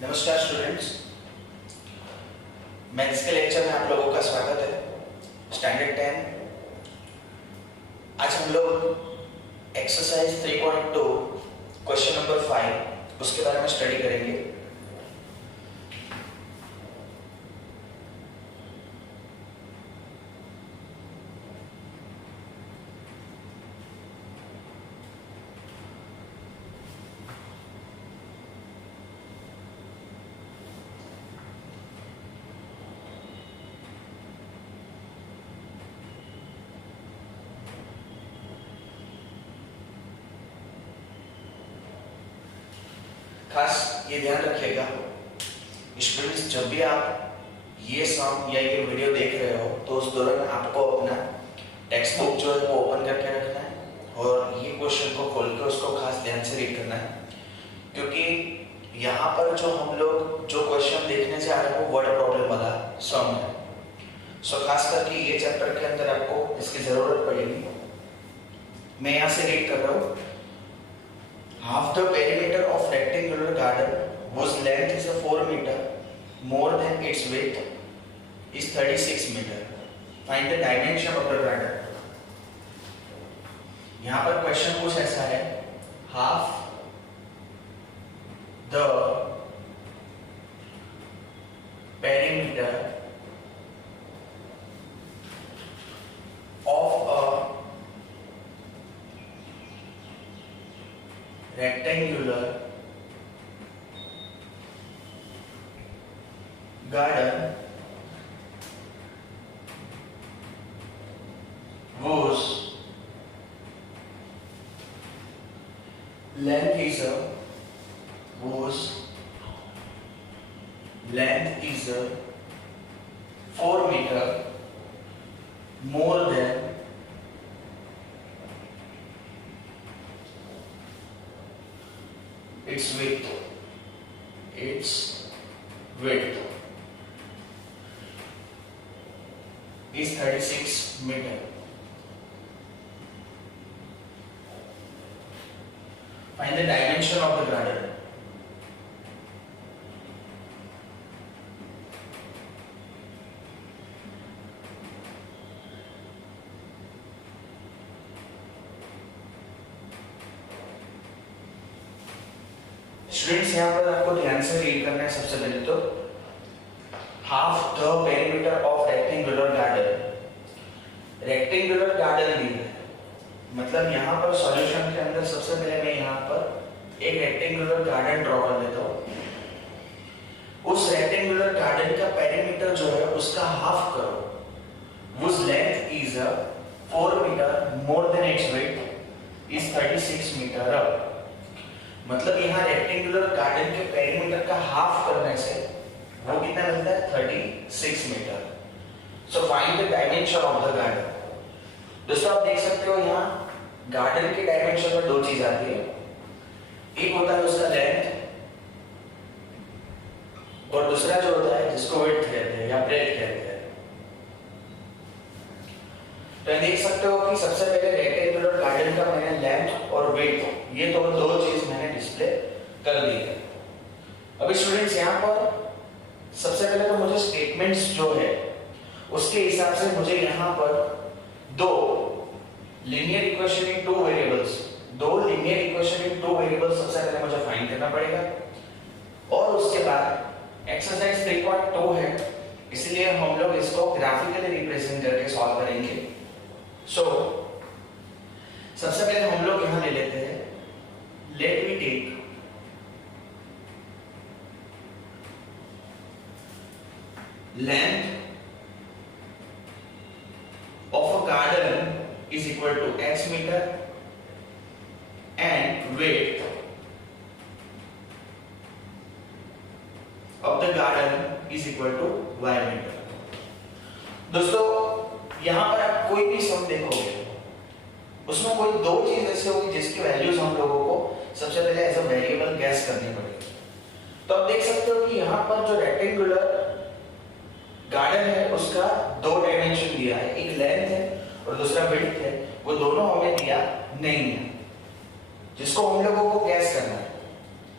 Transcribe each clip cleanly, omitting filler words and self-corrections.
नमस्कार students, maths के lecture में आप लोगों का स्वागत है। स्टैंडर्ड 10 आज हम लोग एक्सरसाइज 3.2 क्वेश्चन नंबर 5 उसके बारे में स्टडी करेंगे। खास ये ध्यान रखिएगा स्टूडेंट्स, जब भी आप ये सम या ये वीडियो देख रहे हो तो उस दौरान आपको अपना टेक्स्ट बुक जो है वो ओपन करके रखना है और ये क्वेश्चन को खोल के उसको खास ध्यान से रीड करना है, क्योंकि यहाँ पर जो हम लोग जो क्वेश्चन देखने से आ रहे हैं वो वर्ड प्रॉब्लम वाला सम है। सो खास करके ये चैप्टर के अंदर आपको इसकी जरूरत पड़ेगी। मैं यहाँ से रीड कर रहा हूँ। Half the perimeter of rectangular garden whose length is 4 meter more than its width is 36 meter. Find the dimension of the garden. यहाँ पर क्वेश्चन कुछ ऐसा है, half the perimeter of a rectangular garden whose length is 4 meter more than its width is 36 meter. Find the dimension of the garden. Students, यहाँ पर आपको ध्यान से रीड करना है। सबसे पहले तो half the perimeter of rectangular garden. Rectangular garden दी है, मतलब यहाँ पर सॉल्यूशन के अंदर सबसे पहले मैं यहाँ पर एक रेक्टेंगुलर गार्डन ड्रॉ कर लेता हूँ। उस रेक्टेंगुलर गार्डन का पेरीमीटर जो है उसका हाफ करो। Whose length is 4 meter more than its width is 36 meter. मतलब यहाँ रेक्टेंगुलर गार्डन के पेरीमीटर का हाफ करने से वो कितना मिलता है? 36 metre. So find the dimension of the garden. दोस्तों, आप देख सकते हो यहाँ गार्डन के डायमेंशन में दो चीज आती है। एक होता है उसका लेंथ और दूसरा जो होता है जिसको विड्थ कहते हैं या ब्रेड्थ कहते हैं। तो देख सकते हो कि सबसे पहले रेक्टेंगुलर गार्डन का मैंने लेंथ और विड्थ ये तो दो चीज मैंने डिस्प्ले कर दी है। अभी स्टूडेंट्स, यहाँ पर सबसे पहले तो मुझे स्टेटमेंट्स जो है उसके हिसाब से मुझे यहाँ पर दो linear equation in two variables सबसे पहले मुझे फाइंड करना पड़ेगा और उसके बाद एक्सरसाइज 3.2 है, इसलिए हम लोग इसको ग्राफिकली रिप्रेजेंट करके सॉल्व करेंगे। सो सबसे पहले हम लोग यहाँ ले लेते हैं, let me take length of a garden is equal to x meter and width of the garden is equal to y meter. दोस्तों, यहाँ पर आप कोई भी सम देखोगे उसमें कोई दो चीज ऐसे होगी जिसकी वैल्यूज हम लोगों को सबसे पहले एज अ वेरिएबल गैस करनी पड़ेगी। तो आप देख सकते हो कि यहाँ पर जो रेक्टेंगुलर गार्डन है उसका दो डायमेंशन दिया है, एक लेंथ है और दूसरा विड्थ है। वो दोनों हमें दिया नहीं है, जिसको हम लोगों को गैस करना है।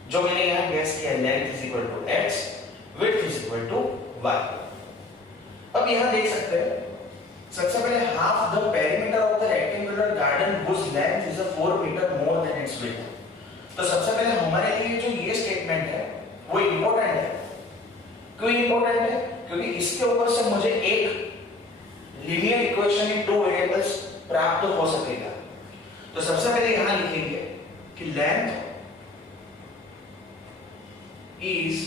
जो मैंने यहाँ गैस किया, length is equal to y। अब यहां देख सकते हैं सबसे पहले half the perimeter of the rectangular garden whose length is 4 metre more than its width. तो सबसे पहले हमारे लिए जो ये स्टेटमेंट है वो इंपॉर्टेंट है। क्यों इंपॉर्टेंट है? क्योंकि इसके ऊपर से मुझे एक linear equation in two variables प्राप्त हो सकेगा। तो सबसे पहले यहां लिखेंगे कि length is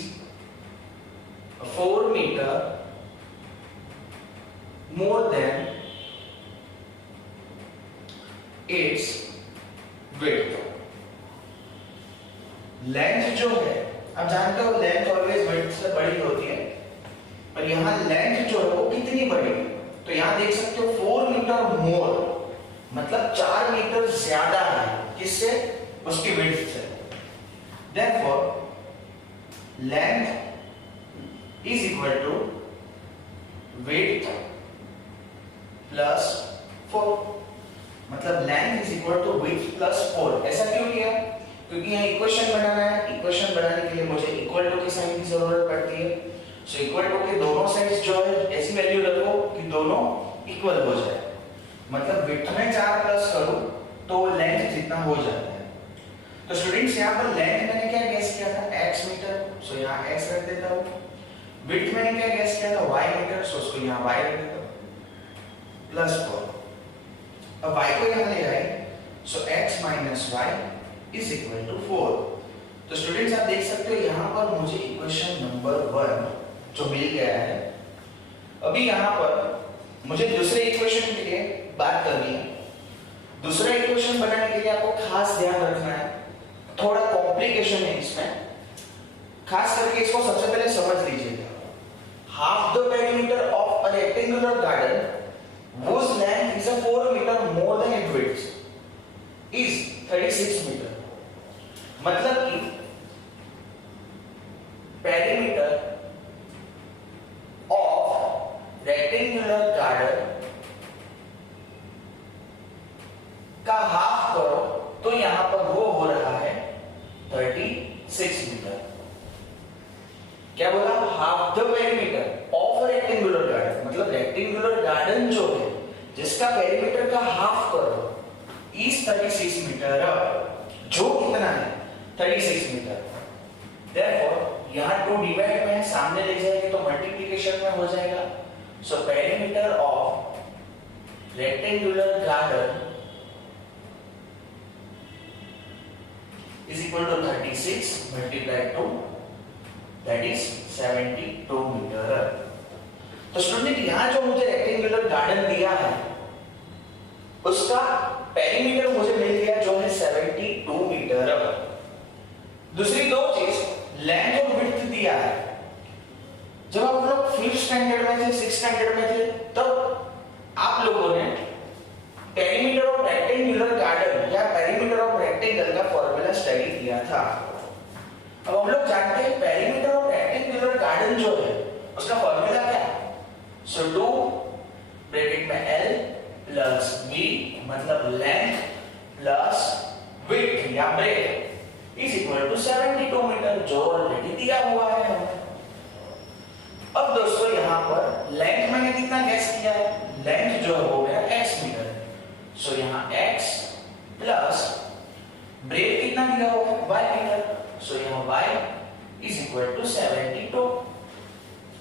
4 meter more than its width। Length जो है, आप जानते हो लेंथ ऑलवेज विड्थ से बड़ी होती है, पर यहां लेंथ जो है वो कितनी बड़ी है? तो यहां देख सकते हो 4 मीटर मोर, मतलब 4 मीटर ज्यादा है किससे? उसकी विड्थ से। Therefore length is equal to width plus 4। मतलब length is equal to width plus 4। ऐसा क्यों किया? क्योंकि यहाँ इक्वेशन बनाना है, इक्वेशन बनाने के लिए मुझे इक्वल टू की साइन की जरूरत पड़ती है। सो इक्वल टू के दोनों साइड्स जो है ऐसी वैल्यू रखो कि दोनों इक्वल हो जाए। मतलब विड्थ में 4 प्लस करूं तो लेंथ जितना हो जाता है। तो स्टूडेंट्स यहाँ पर लेंथ मैंने क्या गेस किया था? x मीटर, सो यहाँ x रख देता हूँ। विड्थ मैंने क्या गेस किया था? y मीटर, सो उसको यहाँ y रख देता हूँ प्लस 4। अब y को यहाँ ले आए, so x minus y is equal to 4। तो स्टूडेंट्स आप देख सकते हो यहाँ पर मुझे इक्वेशन नंबर 1 जो मिल गया है। अभी यहाँ पर मुझे दूसरे इक्वेशन के लिए बात करनी है। दूसरा इक्वेशन बनाने के लिए आपको खास ध्यान रखना है, थोड़ा कॉम्प्लिकेशन है इसमें, खास करके इसको सबसे पहले समझ लीजिएगा। Half the perimeter of a rectangular garden whose length is 4 metre more than its width is 36 metre. मतलब कि पेरीमीटर ऑफ रेक्टेंगुलर गार्डन का हाफ करो तो यहां पर वो हो रहा है 36 मीटर। क्या बोला? Half the perimeter of rectangular garden, मतलब रेक्टेंगुलर गार्डन जो है जिसका पेरीमीटर का हाफ करो इज 36 मीटर, जो कितना है? 36 मीटर। Therefore यहां 2 डिवाइड में है, सामने ले जाएंगे तो मल्टीप्लिकेशन में हो जाएगा। So perimeter of rectangular garden is equal to 36 multiplied to that is 72 metre. तो स्टूडेंट यहां जो मुझे रेक्टेंगुलर गार्डन दिया है उसका पेरीमीटर मुझे मिल गया जो है 72 मीटर। दूसरी दो चीज लेंथ और विड्थ दिया है। जब आप लोग 5th स्टैंडर्ड में थे, 6th स्टैंडर्ड में थे, तब आप लोगों ने पेरीमीटर ऑफ रेक्टेंगुलर गार्डन या पेरीमीटर ऑफ रेक्टेंगल का फॉर्मूला स्टडी किया था। अब हम लोग जानते हैं पेरीमीटर ऑफ रेक्टेंगुलर गार्डन जो है उसका फॉर्मूला क्या है? सो 2 ब्रैकेट में l प्लस v मतलब लेंथ प्लस विड्थ या breadth is equal to 72 metre, जो ऑलरेडी दिया हुआ है हमें। अब दोस्तों यहाँ पर लेंथ मैंने कितना गैस किया है? लेंथ जो हो गया x मीटर, सो यहाँ x प्लस ब्रेथ कितना दिया हुआ है? y मीटर, सो यहाँ y इज इक्वल टू 72।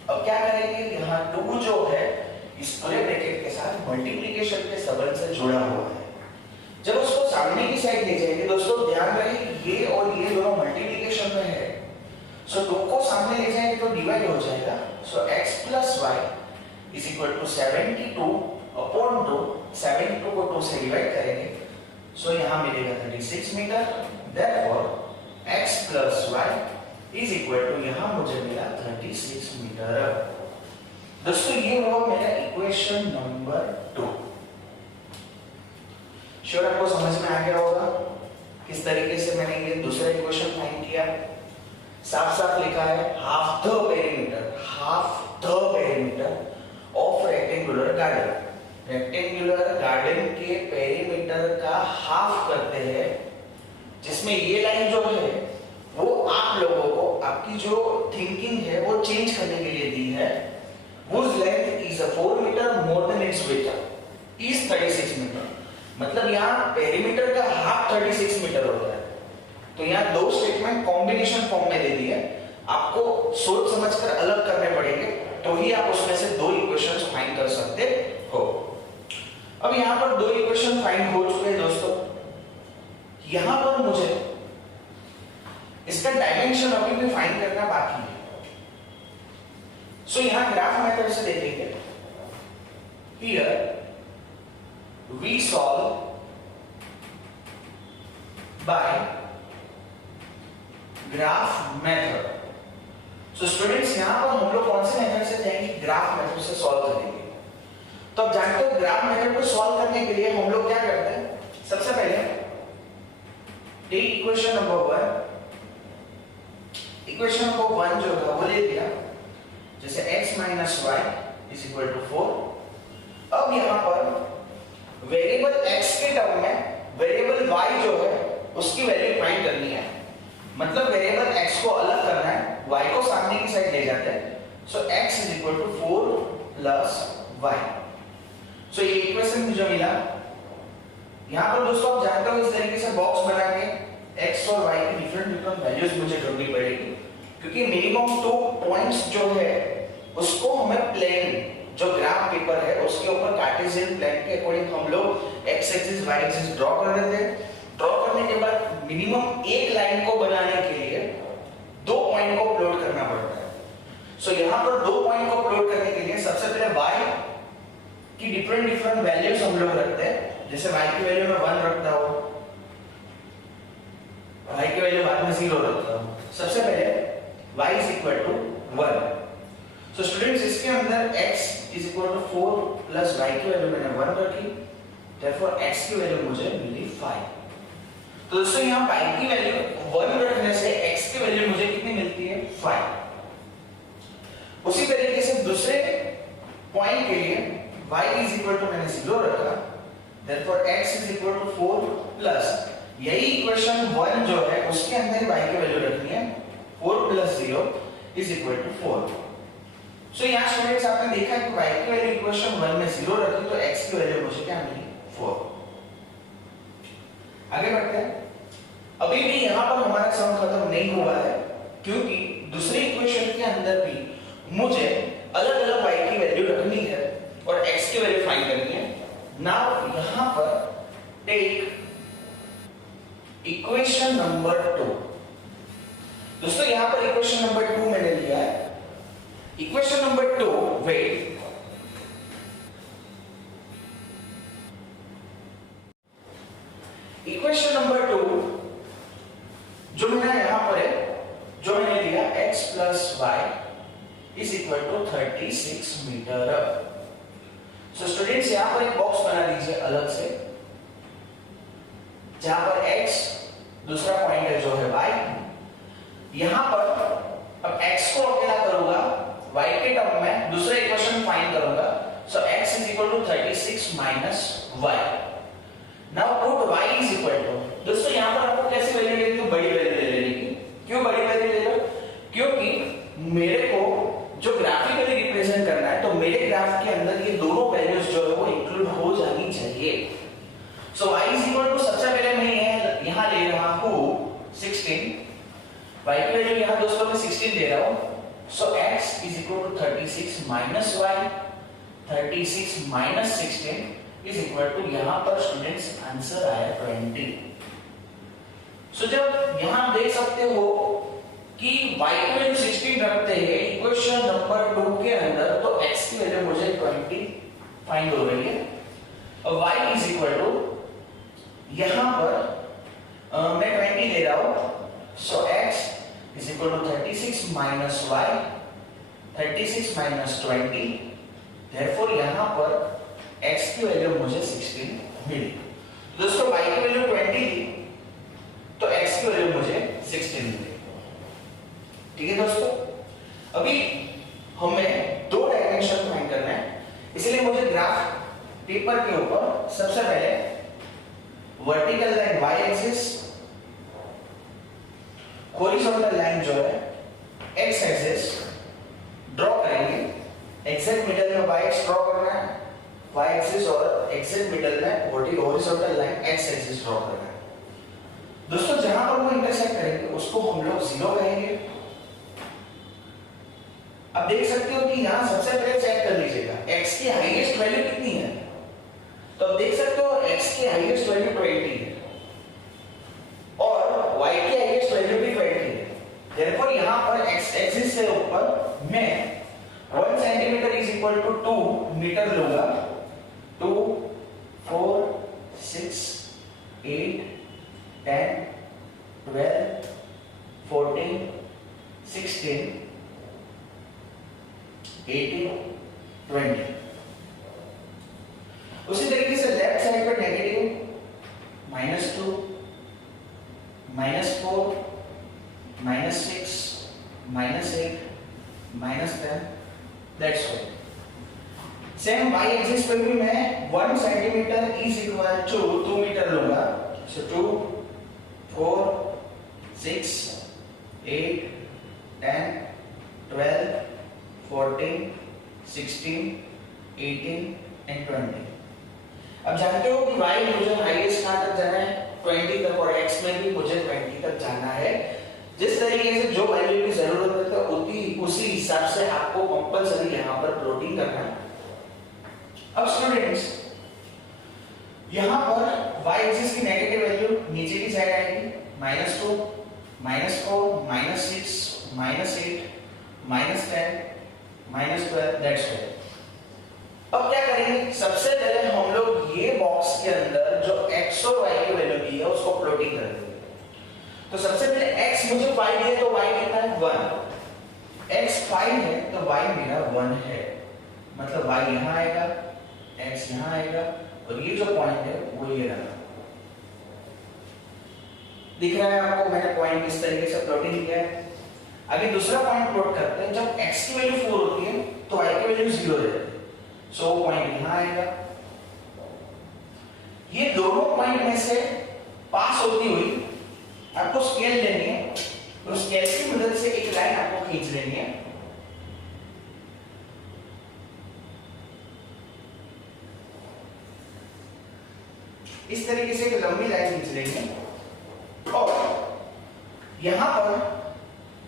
अब क्या करेंगे? यहाँ 2 जो है इस पूरे ब्रैकेट के साथ मल्टीप्लिकेशन के संबंध से जुड़ा हुआ है। जब उसको सामने की साइड ले जाएंगे दोस्तों, ध्यान रहे ये और ये दोनों मल्टीप्लिकेशन में है, सो 2 को सामने ले जाएंगे तो डिवाइड हो जाएगा। So x plus y is equal to 72 upon 2, 72 को 2 से डिवाइड करेंगे, सो यहाँ मिलेगा 36 metre. Therefore x plus y is equal to यहाँ मुझे मिला 36 मीटर। दोस्तों ये हुआ मेरा इक्वेशन नंबर 2। श्योर आपको समझ में आ गया होगा किस तरीके से मैंने ये दूसरा इक्वेशन फाइंड किया। साफ साफ लिखा है half the perimeter of rectangular garden. Rectangular garden के पेरीमीटर का हाफ करते हैं, जिसमें ये लाइन जो है वो आप लोगों को आपकी जो थिंकिंग है वो चेंज करने के लिए दी है। 4 metre more than its width is 36 metre. मतलब यहाँ पेरीमीटर का हाफ 36 मीटर होता है। तो यहाँ दो स्टेटमेंट कॉम्बिनेशन फॉर्म में दे दी है, आपको सोच समझकर अलग करने पड़ेंगे, तो ही आप उसमें से दो इक्वेशंस फाइंड कर सकते हो। अब यहाँ पर दो इक्वेशन फाइंड हो चुके हैं दोस्तों। यहाँ पर मुझे इसका डायमेंशन अभी भी फाइंड करना बाकी है। सो यहाँ ग्राफ मेथड से देखेंगे। Here we solve by graph method. So students यहाँ पर हम लोग कौन से मेथड से जाएंगे? ग्राफ मेथड से सॉल्व करेंगे। तो अब जानते हो ग्राफ मेथड को सॉल्व करने के लिए हम लोग क्या करते हैं? सबसे पहले take equation number 1। Equation number 1 जो था वो ले लिया, जैसे x minus y is equal to 4। अब यहाँ पर वेरिएबल x के टर्म में वेरिएबल y जो है उसकी वैल्यू फाइंड करनी है। मतलब वेरिएबल x को अलग करना है, y को सामने की साइड ले जाते हैं। So x is equal to 4 plus y। So ये इक्वेशन मुझे मिला। यहाँ पर दोस्तों आप जानते हो इस तरीके से बॉक्स बना के x और y की डिफरेंट वैल्यूज मुझे ढूंढनी पड़ेगी, क्योंकि मिनिमम 2 पॉइंट्स जो है उसको हमें प्लेन जो ग्राफ पेपर है उसके ऊपर कार्टेशियन प्लान के अकॉर्डिंग हम लोग x axis y axis draw कर देते हैं। ड्रॉ करने के बाद मिनिमम एक लाइन को बनाने के लिए 2 पॉइंट को प्लॉट करना पड़ता है। सो यहाँ पर 2 पॉइंट को प्लॉट करने के लिए सबसे पहले y की डिफरेंट वैल्यूज हम लोग रखते हैं। जैसे y की वैल्यू में 1 रखता हूं, y की वैल्यू बाद में 0 रखता हूं। सबसे पहले y is equal to 1। So students इसके अंदर x is equal to 4 plus y की वैल्यू मैंने 1 रखी, देयरफॉर x की वैल्यू मुझे मिली 5। तो दोस्तों यहाँ y की वैल्यू 1 रखने से x की वैल्यू मुझे कितनी मिलती है? 5। उसी तरीके से दूसरे पॉइंट के लिए y इज इक्वल टू मैंने 0 रखा, therefore x is equal to 4 plus यही इक्वेशन 1 जो है उसके अंदर y की वैल्यू रखनी है, 4 प्लस 0 इज इक्वल टू 4। सो यहाँ स्टूडेंट्स आपने देखा कि y की वैल्यू इक्वेशन 1 में 0 रखी, तो x की वैल्यू मुझे क्या मिली? 4। आगे बढ़ते हैं। अभी भी यहाँ पर हमारा सम खत्म नहीं हुआ है, क्योंकि दूसरे इक्वेशन के अंदर भी मुझे अलग अलग y की वैल्यू रखनी है और x की वैल्यू फाइंड करनी है। नाउ यहाँ पर टेक इक्वेशन नंबर 2। दोस्तों यहाँ पर इक्वेशन नंबर 2 मैंने लिया है। Equation number 2 wait equation number 2 जो मैंने यहां पर है, जो मैंने लिया x plus y is equal to 36 metre. So students यहां पर एक बॉक्स बना दीजिए अलग से, जहां पर x दूसरा पॉइंट है जो है y। यहां पर अब x को अकेला करूंगा, y के टर्म में दूसरा इक्वेशन फाइंड करूंगा। So x is equal to 36 minus y। Now put y is equal to, दोस्तों यहां पर आपको कैसी वैल्यू लेनी है? बड़ी वैल्यू ले लेनी है। क्यों बड़ी वैल्यू ले लो? क्योंकि मेरे को जो ग्राफिकली रिप्रेजेंट करना है, तो मेरे ग्राफ के अंदर ये दोनों वैल्यूज जो है वो इंक्लूड हो जानी चाहिए। सो y इज इक्वल टू सबसे पहले मैं यहां ले रहा हूं 16, y की वैल्यू यहां दोस्तों मैं 16 दे रहा हूं। So x is equal to 36 minus y, 36 minus 16 is equal to यहां पर स्टूडेंट्स आंसर आया 20। सो जब यहां देख सकते हो कि y की वैल्यू 16 रखते हैं इक्वेशन नंबर 2 के अंदर, तो x की वैल्यू मुझे 20 फाइंड हो रही है। अब y इज इक्वल टू यहां पर मैं 20 ले रहा हूं। So x is equal to 36 minus y, 36 minus 20, therefore यहां पर x की वैल्यू मुझे 16 मिली। दोस्तों y की वैल्यू 20 थी, तो x की वैल्यू मुझे 16 मिली। ठीक है दोस्तों, अभी हमें दो डायमेंशन फाइंड करना है, इसलिए मुझे ग्राफ पेपर के ऊपर सबसे पहले vertical line y axis, horizontal line जो है x एक्सिस ड्रॉ करेंगे। एग्जैक्ट मिडल में y एक्स ड्रॉ करना है, y एक्सिस और एग्जैक्ट मिडल में horizontal line x axis draw करना है। दोस्तों जहां पर वो इंटरसेक्ट करेंगे उसको हम लोग जीरो कहेंगे। अब देख सकते हो कि यहां सबसे पहले चेक कर लीजिएगा x की हाईएस्ट वैल्यू कितनी है। तो अब देख सकते हो x की हाईएस्ट वैल्यू 20 है और y की हाईएस्ट वैल्यू भी 20 है। देयरफॉर यहां पर x एक्सिस से ऊपर मैं 1 centimetre is equal to 2 metre लूंगा। 2 4 6 8 10 12 14 16 18 20। उसी तरीके से लेफ्ट साइड पर negative -2 -4 -6 -8 -10 that's all. Same y axis पर भी मैं 1 centimetre is equal to 2 metre लूंगा। So 2 4 6 8 10 12 14 16 18 and 20। अब जानते हो कि y मुझे हाईएस्ट कहां तक जाना है 20 तक और x में भी मुझे 20 तक जाना है। जिस तरीके से जो वैल्यू की जरूरत है उसी हिसाब से आपको कंपलसरी यहां पर प्लॉटिंग करना है। अब स्टूडेंट्स यहां पर y एक्सिस की नेगेटिव वैल्यू नीचे की साइड आएगी -2 -4 -6 -8 -10 -12 दैट्स ऑल। अब क्या करेंगे सबसे पहले हम लोग ये बॉक्स के अंदर जो x और y की वैल्यू दी है उसको प्लॉटिंग कर देंगे। तो सबसे पहले x मुझे 5 है तो y कितना है 1। x 5 है तो y मेरा 1 है, मतलब y यहां आएगा x यहां आएगा और ये जो पॉइंट है वो ये रहा। दिख रहा है आपको मैंने पॉइंट किस तरीके से प्लॉटिंग किया है। आगे दूसरा पॉइंट प्लॉट करते हैं। जब x की वैल्यू 4 होती है तो y की वैल्यू 0 रहती है। सो पॉइंट यहां आएगा। ये दोनों पॉइंट में से पास होती हुई आपको स्केल लेनी है तो स्केल की मदद से एक लाइन आपको खींच लेनी है। इस तरीके से एक लंबी लाइन खींच लेंगे और यहां पर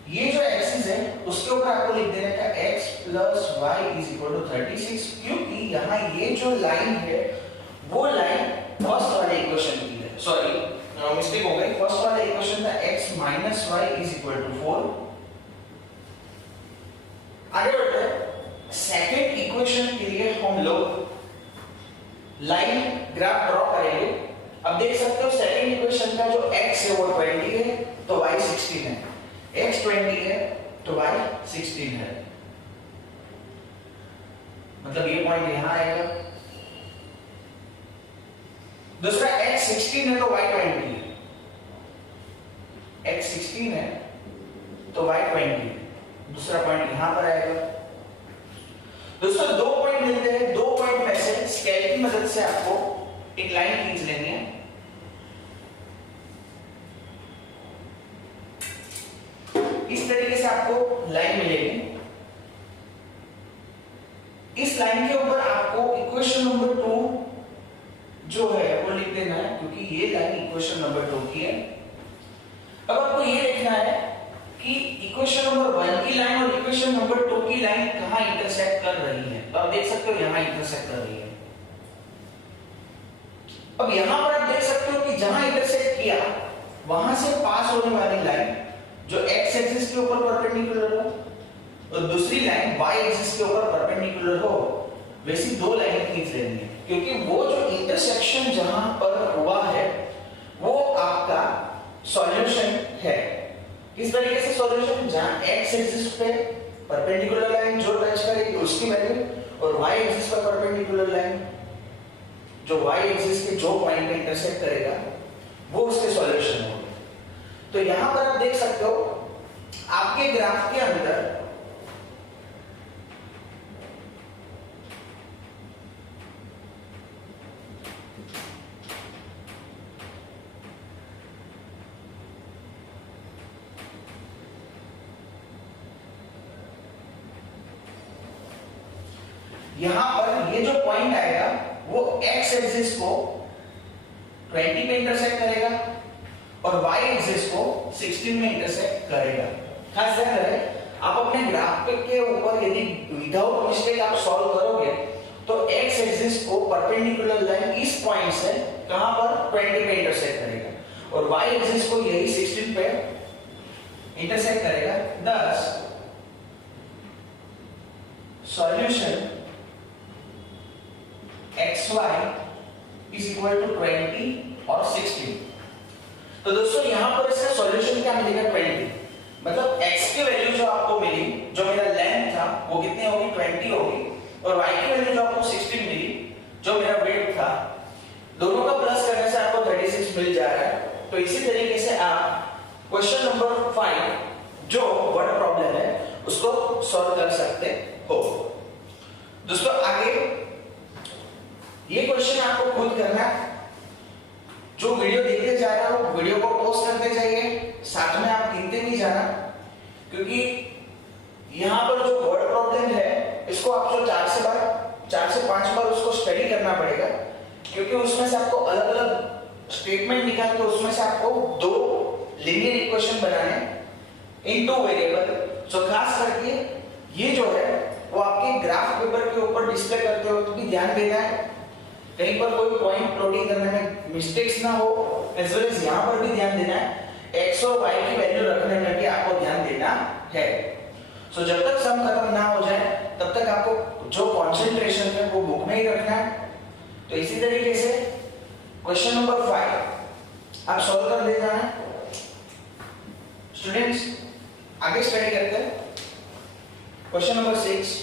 ये जो एक्सिस है उसके ऊपर आपको लिख देना है x + y = 36 क्योंकि यहां ये जो लाइन है वो लाइन फर्स्ट वाले इक्वेशन की है। सॉरी मिस्टेक हो गई। फर्स्ट वाले इक्वेशन था x - y = 4। आगे बढ़ते हैं। सेकंड इक्वेशन के लिए हम लोग लाइन ग्राफ ड्रॉ करेंगे। अब देख सकते हो सेकंड इक्वेशन का जो x है वो 20 है तो y 16 है। x 20 है तो y 16 है, मतलब ये पॉइंट यहां आएगा। दूसरा x 16 है तो y 20 है। x 16 है तो y 20 है, दूसरा पॉइंट यहां पर आएगा। दोस्तों दो पॉइंट मिलते हैं, दो पॉइंट में से स्केल की मदद से आपको एक लाइन खींच लेनी है। इस तरीके से आपको लाइन मिलेगी। इस लाइन के ऊपर आपको इक्वेशन नंबर 2 जो है वो लिख देना है क्योंकि ये लाइन इक्वेशन नंबर 2 की है। अब आपको ये लिखना है कि इक्वेशन नंबर 1 की लाइन और इक्वेशन नंबर 2 की लाइन कहां इंटरसेक्ट कर रही है। तो आप देख सकते हो यहां इंटरसेक्ट कर रही है। अब यहां पर आप देख सकते हो कि जहां इंटरसेक्ट किया वहां से पास होने वाली लाइन जो x एक्सिस के ऊपर परपेंडिकुलर हो और दूसरी लाइन y एक्सिस के ऊपर परपेंडिकुलर हो, वैसी दो लाइनें खींच लेनी है क्योंकि वो जो इंटरसेक्शन जहां पर हुआ है वो आपका सॉल्यूशन है। किस तरीके से सॉल्यूशन, जहां x एक्सिस पे परपेंडिकुलर लाइन जो टच करेगी उसकी वैल्यू और y एक्सिस पर परपेंडिकुलर लाइन जो y एक्सिस के जो पॉइंट पे इंटरसेक्ट करेगा वो उसके सॉल्यूशन होगा। तो यहां पर आप देख सकते हो आपके ग्राफ के अंदर यहां पर ये जो पॉइंट आएगा वो x एक्सिस को 20 पे इंटरसेक्ट करेगा और y एक्सिस को 16 में इंटरसेक्ट करेगा। खास ध्यान रखें, आप अपने ग्राफ के ऊपर यदि विदाउट मिस्टेक आप सॉल्व करोगे तो x एक्सिस को परपेंडिकुलर लाइन इस पॉइंट से कहां पर 20 पे इंटरसेक्ट करेगा और y एक्सिस को यही 16 पे इंटरसेक्ट करेगा। thus solution xy is equal to 20 और 16। तो दोस्तों यहां पर इसका सॉल्यूशन क्या मिलेगा 20, मतलब x की वैल्यू जो आपको मिली, जो मेरा लेंथ था वो कितनी होगी 20 होगी और y की वैल्यू जो आपको 16 मिली, जो मेरा वेट था, दोनों का प्लस करने से आपको 36 मिल जा रहा है। तो इसी तरीके से आप क्वेश्चन नंबर 5 जो वर्ड प्रॉब्लम है उसको सॉल्व कर सकते हो। दोस्तों आगे ये क्वेश्चन आपको खुद करना है, जो वीडियो देखते जा रहा हो वीडियो को पोस्ट करते जाइए, साथ में आप गिनते भी जाना, क्योंकि यहाँ पर जो वर्ड प्रॉब्लम है इसको आपको 4 से 5 बार उसको स्टडी करना पड़ेगा, क्योंकि उसमें से आपको अलग अलग स्टेटमेंट निकाल के उसमें से आपको 2 लीनियर इक्वेशन बनाने इन 2 वेरिएबल। तो खास करके ये जो है वो आपके ग्राफ पेपर के ऊपर डिस्प्ले करते हो तो भी ध्यान देना है, कहीं पर कोई पॉइंट प्लॉटिंग करने में मिस्टेक्स ना हो, एज वेल एज यहाँ पर भी ध्यान देना है, x और y की वैल्यू रखने में भी आपको ध्यान देना है। सो जब तक सम खत्म ना हो जाए तब तक आपको जो कंसंट्रेशन है वो बुक में ही रखना है। तो इसी तरीके से क्वेश्चन नंबर 5 आप सॉल्व कर ले जाना है। स्टूडेंट्स आगे स्टडी करते हैं क्वेश्चन नंबर 6।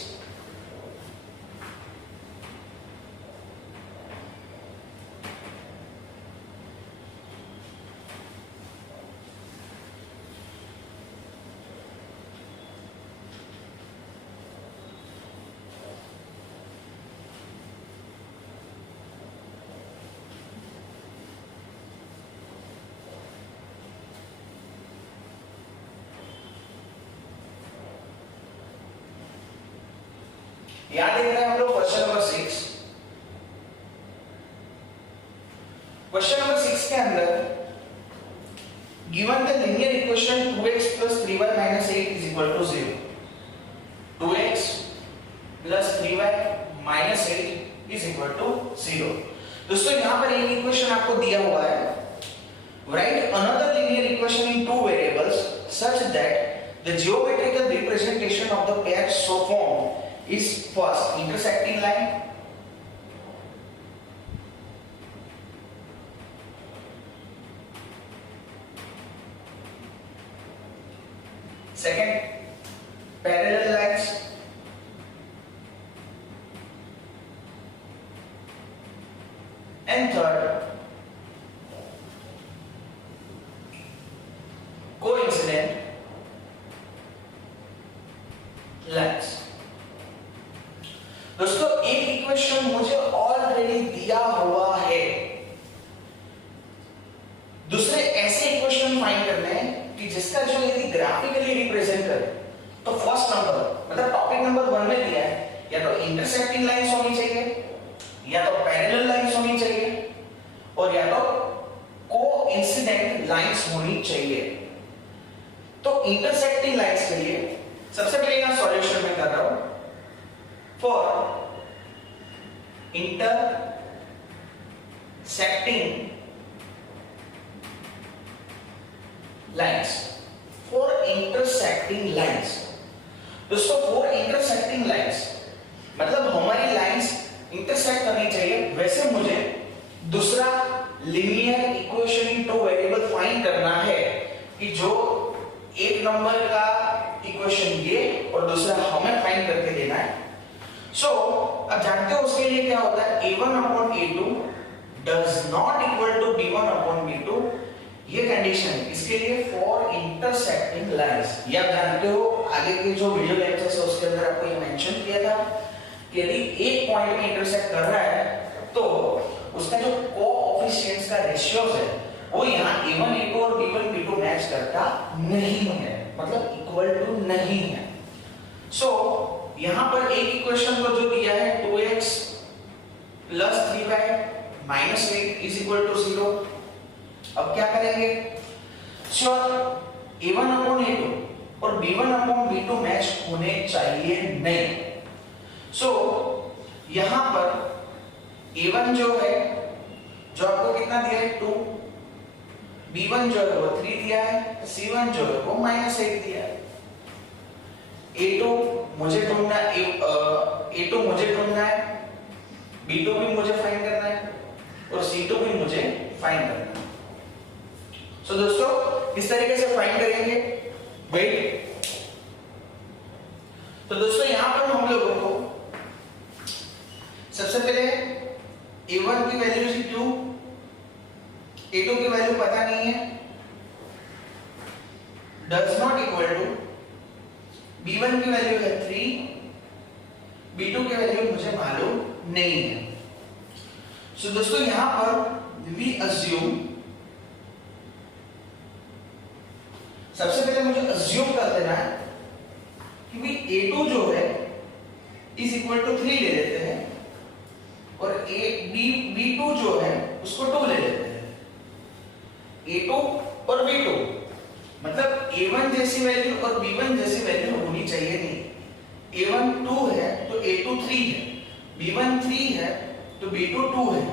याद देख रहे हैं हम लोग क्वेश्चन नंबर 6। क्वेश्चन नंबर 6 के अंदर given the linear equation 2x plus 3y minus 8 is equal to 0, 2x plus 3y minus 8 is equal to 0। दोस्तों यहाँ पर एक इक्वेशन आपको दिया हुआ है, write another linear equation in 2 variables such that the geometrical representation of the pair so formed is first intersecting line, second parallel lines, and third coincident lines। दोस्तों एक इक्वेशन मुझे ऑलरेडी दिया हुआ है, दूसरे ऐसे इक्वेशन फाइंड करने हैं कि जिसका जो यदि ग्राफिकली रिप्रेजेंट करे तो फर्स्ट नंबर मतलब टॉपिक नंबर 1 में दिया है, या तो इंटरसेक्टिंग लाइंस होनी चाहिए, या तो पैरेलल लाइंस होनी चाहिए, और या तो कोइंसिडेंट लाइंस होनी चाहिए। तो इंटरसेक्टिंग लाइंस के लिए सबसे पहले यहां सॉल्यूशन में कर रहा हूं for intersecting lines, for intersecting lines। दोस्तों for intersecting lines मतलब हमारी लाइंस इंटरसेक्ट करनी चाहिए, वैसे मुझे दूसरा linear equation in 2 variable find करना है कि जो एक नंबर का इक्वेशन ये और दूसरा हमें फाइंड करके देना है। अब जानते हो उसके लिए क्या होता है, a1 upon a2 does not equal to b1 upon b2, ये कंडीशन है इसके लिए फॉर इंटरसेक्टिंग लाइंस। ये आप जानते हो आगे के जो वीडियो लेक्चर्स है उसके अंदर आपको ये मेंशन किया था कि यदि एक पॉइंट में इंटरसेक्ट कर रहा है तो उसका जो कोएफिशिएंट्स का रेशियोज है वो यहाँ a1 a2 और b1 b2 मैच करता नहीं है, मतलब इक्वल टू नहीं है। यहां पर एक इक्वेशन को जो दिया है 2x plus 3y minus 8 is equal to 0। अब क्या करेंगे? श्योर a1 अपॉन a2 और b1 अपॉन b2 मैच होने चाहिए नहीं। सो यहां पर a1 जो है, जो आपको कितना दिया है 2, b1 जो है वो 3 दिया है, c1 जो है वो -8 दिया है। a2 मुझे ढूंढना है, a2 मुझे ढूंढना है, b2 भी मुझे फाइंड करना है और c2 भी मुझे फाइंड करना है। सो दोस्तों इस तरीके से फाइंड करेंगे। वेट, तो दोस्तों यहां पर हम लोगों को सबसे पहले a1 की वैल्यू थी 2, a2 की वैल्यू पता नहीं है, does not equal to b1 की वैल्यू है 3, b2 की वैल्यू मुझे मालूम नहीं है। सो दोस्तों यहां पर वी अज्यूम, सबसे पहले मुझे अज्यूम कर देना है कि भी a2 जो है इज इक्वल टू 3 ले लेते हैं और b2 जो है उसको 2 ले लेते हैं। a2 और b2 मतलब a1 जैसी वैल्यू और b1 जैसी वैल्यू होनी चाहिए नहीं। a1 2 है तो a2 3 है, b1 3 है तो b2 2 है।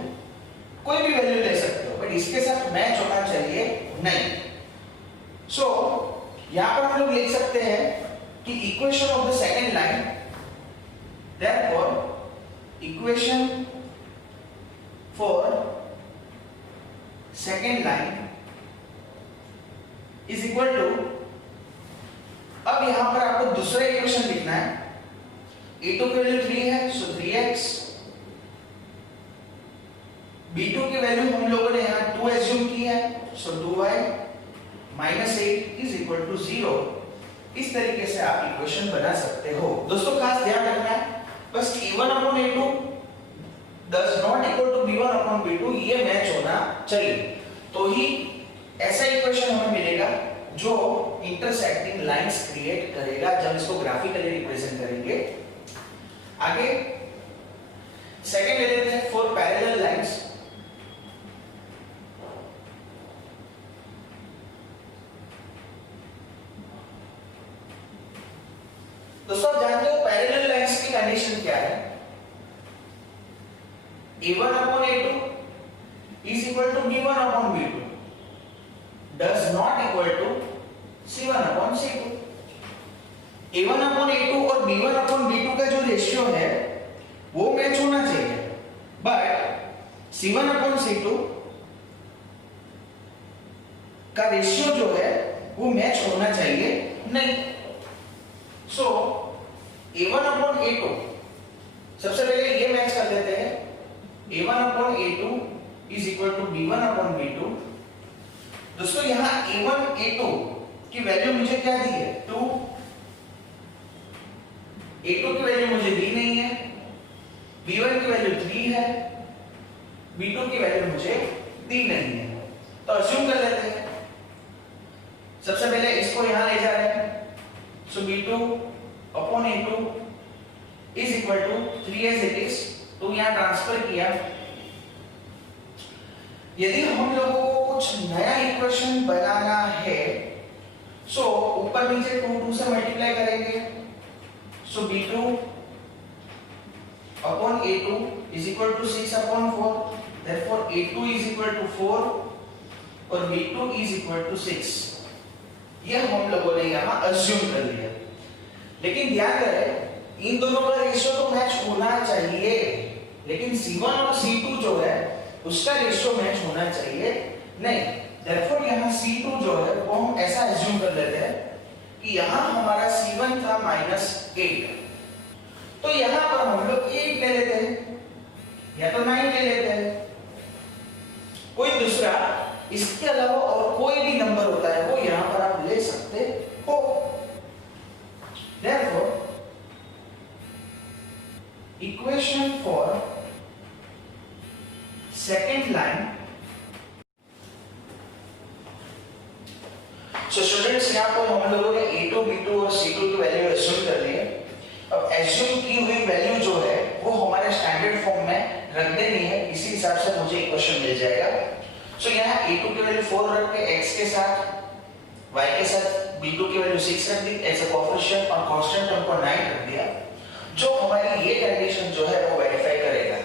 कोई भी वैल्यू ले सकते हो बट इसके साथ मैच होना चाहिए नहीं। सो यहां पर हम लोग लिख सकते हैं कि equation of the second line, therefore equation for second line is equal to, अब यहां पर आपको दूसरा इक्वेशन लिखना है। a2 की वैल्यू 3 है सो 3x, b2 की वैल्यू हम लोगों ने यहां 2 एज्यूम की है सो 2y -8 इज इक्वल टू 0। इस तरीके से आप इक्वेशन बना सकते हो। दोस्तों खास ध्यान रखना है बस a1 upon a2 does not equal to b1 upon b2, ये मैच होना चाहिए तो ही ऐसा इक्वेशन हमें मिलेगा जो इंटरसेक्टिंग लाइंस क्रिएट करेगा जब इसको ग्राफिकली रिप्रेजेंट करेंगे। आगे सेकंड ले लेते हैं फॉर पैरेलल लाइंस। दोस्तों आप जानते हो पैरेलल लाइंस की कंडीशन क्या है? a1 upon a2 is equal to b1 upon b2 does not equal to c1 upon c2। a1 upon a2 और b1 अपॉन b2 का जो रेशियो है वो मैच होना चाहिए बट c1 अपॉन c2 का रेशियो जो है वो मैच होना चाहिए नहीं। सो a1 अपॉन a2 सबसे पहले ये मैच कर देते हैं। a1 upon a2 is equal to b1 upon b2। दोस्तों यहां a1 a2 की वैल्यू मुझे क्या दी है 2, a2 की वैल्यू मुझे दी नहीं है, b1 की वैल्यू 3 है, b2 की वैल्यू मुझे दी नहीं है। तो अज्यूम कर लेते हैं, सबसे पहले इसको यहां ले जा रहे हैं so b2 upon a2 is equal to 3 as it is, तो यहां ट्रांसफर किया। यदि हम लोगों को कुछ नया इक्वेशन बनाना है सो ऊपर नीचे 2 से मल्टीप्लाई करेंगे so b2 upon a2 is equal to 6 upon 4, therefore a2 is equal to 4 और b2 इज इक्वल टू 6। यह हम लोगों ने यहां अज्यूम कर लिया, लेकिन ध्यान करें इन दोनों का रेशियो तो मैच होना चाहिए, लेकिन c1 और c2 जो है उसका रेशियो मैच होना चाहिए नहीं। देयरफॉर यहां c2 जो है वो हम ऐसा अज्यूम कर लेते हैं कि यहां हमारा c1 था -8, तो यहां पर हम लोग 8 ले लेते हैं या तो 9 ले लेते हैं, कोई दूसरा इसके अलावा और कोई भी नंबर होता है वो यहां पर आप ले सकते हो। Therefore, equation for second line. So students, यहाँ पर हम लोगों ने A2, B2 और C2 की वैल्यू एज्यूम कर ली है। अब एज्यूम की हुई वैल्यू जो है वो हमारे स्टैंडर्ड फॉर्म में रख देनी है, इसी हिसाब से मुझे इक्वेशन मिल जाएगा। सो यहाँ a2 की वैल्यू 4 रख के x के साथ y के साथ b2 की वैल्यू 6 रख दी एज अ कोएफिशिएंट और कांस्टेंट टर्म को 9 रख दिया, जो हमारी ये कंडीशन जो है वो वेरीफाई करेगा।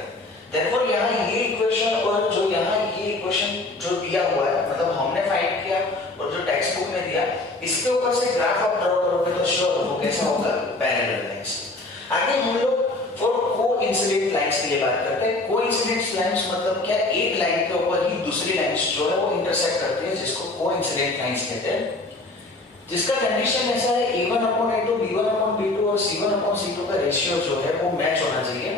देयरफॉर यहाँ ये इक्वेशन और जो यहाँ ये इक्वेशन जो दिया हुआ है, मतलब हमने फाइंड किया और जो टेक्स्ट बुक में दिया, इसके ऊपर से ग्राफ आप ड्रॉ करोगे तो श्योर वो कैसा होगा, पैरेलल लाइंस। आगे हम लोग फॉर कोइंसिडेंट लाइंस के लिए बात करते हैं। कोइंसिडेंट लाइंस मतलब क्या, एक लाइन के ऊपर ही दूसरी लाइंस जो है वो इंटरसेक्ट करती है, जिसको कोइंसिडेंट लाइंस कहते हैं, जिसका कंडीशन ऐसा है a1/a2 b1/b2 और c1/c2 का रेशियो जो है वो मैच होना चाहिए।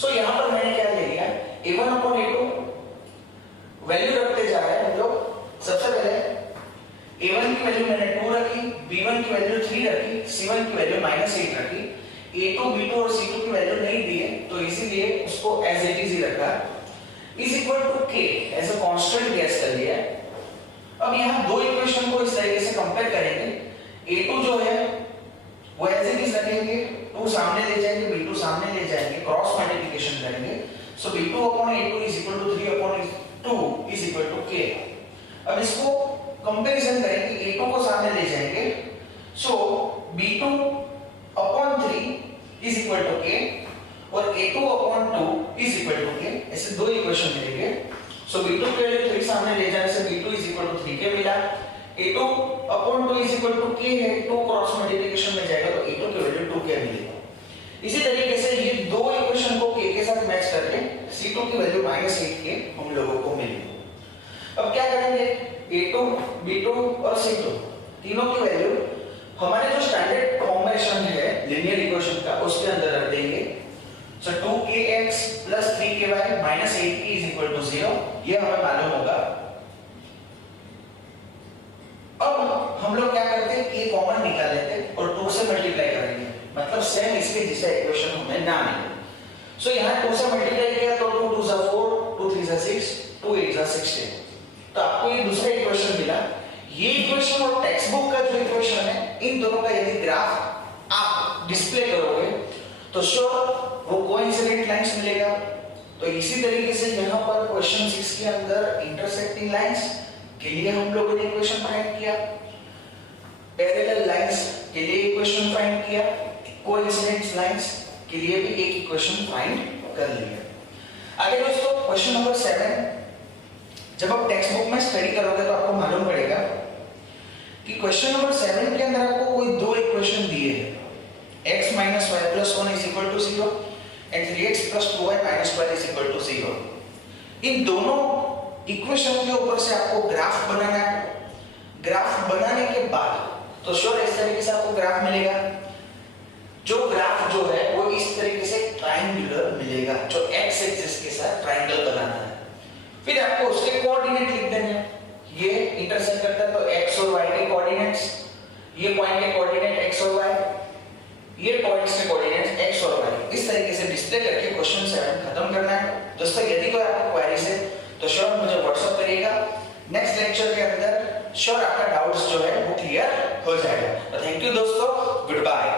सो यहाँ पर मैंने क्या ले लिया, a1/a2 वैल्यू रखते जा रहे हैं हम लोग। सबसे पहले a1 की वैल्यू मैंने 2 रखी, b1 की वैल्यू 3 रखी, c1 की वैल्यू -8 रखी। a2 b2 और c2 की वैल्यू नहीं दी है तो इसीलिए उसको एज इट इज ही रखा, is equal to k as a constant guess कर लिया। अब यहाँ दो इक्वेशन को इस तरीके से कंपेयर करेंगे, a2 जो है वो एज इट इज रखेंगे, 2 सामने ले जाएंगे, b2 सामने ले जाएंगे, क्रॉस मल्टीप्लिकेशन करेंगे। So b2/a2 is equal to 3/2 is equal to k। अब इसको कंपैरिजन करेंगे, a2 को सामने ले जाएंगे, so b2/3 is equal to k और a2/2 is equal to k। ऐसे दो इक्वेशन मिलेंगे। सो b2 के वैल्यू 3 सामने ले जाने से b2 is equal to 3k मिला, a2/2 is equal to k है, 2 क्रॉस मल्टीप्लिकेशन में जाएगा तो a2 की वैल्यू 2k मिलेगा। इसी तरीके से ये दो इक्वेशन को k के साथ मैच करके c2 की वैल्यू -8k हम लोगों को मिली। अब क्या करेंगे, a2 b2 और c2 तीनों की वैल्यू हमारे जो स्टैंडर्ड फॉर्मेशन है लीनियर इक्वेशन का उसके अंदर रख देंगे। सो 2kx + 3ky - 8k = 0, ये हमें मालूम होगा। अब हम लोग क्या करते हैं, k कॉमन निकाल लेते हैं और 2 से मल्टीप्लाई करेंगे, मतलब सेम इसके जैसा इक्वेशन हमें ना मिले। सो यहाँ 2 से मल्टीप्लाई किया तो 2 2 = 4, 2 3 = 6, 2 8 = 16, तो आपको ये दूसरा इक्वेशन मिला। ये इक्वेशन और टेक्स्ट बुक का जो इक्वेशन है, इन दोनों का यदि ग्राफ आप डिस्प्ले करोगे तो श्योर वो कोइंसिडेंट लाइंस मिलेगा। तो इसी तरीके से यहाँ पर क्वेश्चन 6 के अंदर इंटरसेक्टिंग लाइंस के लिए हम लोगों ने इक्वेशन फाइंड किया, पैरेलल लाइंस के लिए इक्वेशन फाइंड किया, कोइंसिडेंट लाइंस के लिए भी एक इक्वेशन फाइंड कर लिया। आगे दोस्तों क्वेश्चन नंबर 7, जब आप टेक्स्ट बुक में स्टडी करोगे तो आपको मालूम पड़ेगा कि क्वेश्चन नंबर 7 के अंदर आपको कोई दो इक्वेशन दिए हैं, x - y + 1 = 0 and 3x + 2y - 12 = 0। इन दोनों इक्वेशन के ऊपर से आपको ग्राफ बनाना है। ग्राफ बनाने के बाद तो श्योर इस तरीके से आपको ग्राफ मिलेगा। जो ग्राफ जो है वो इस तरीके से ट्रायंगुलर मिलेगा, जो x एक्सिस के साथ ट्रायंगल बनाना है। फिर आपको उसके कोऑर्डिनेट लिख देने हैं, ये इंटरसेक्ट करता है तो x और y के कोऑर्डिनेट्स, ये पॉइंट के कोऑर्डिनेट x और y, ये पॉइंट्स के कोऑर्डिनेट्स x और y, इस तरीके से डिस्प्ले करके क्वेश्चन 7 खत्म करना है। दोस्तों यदि कोई आपको क्वेरीज है तो श्योर मुझे व्हाट्सएप करिएगा, नेक्स्ट लेक्चर के अंदर श्योर आपका डाउट्स जो है वो क्लियर हो जाएगा। तो थैंक यू दोस्तों, गुड बाय।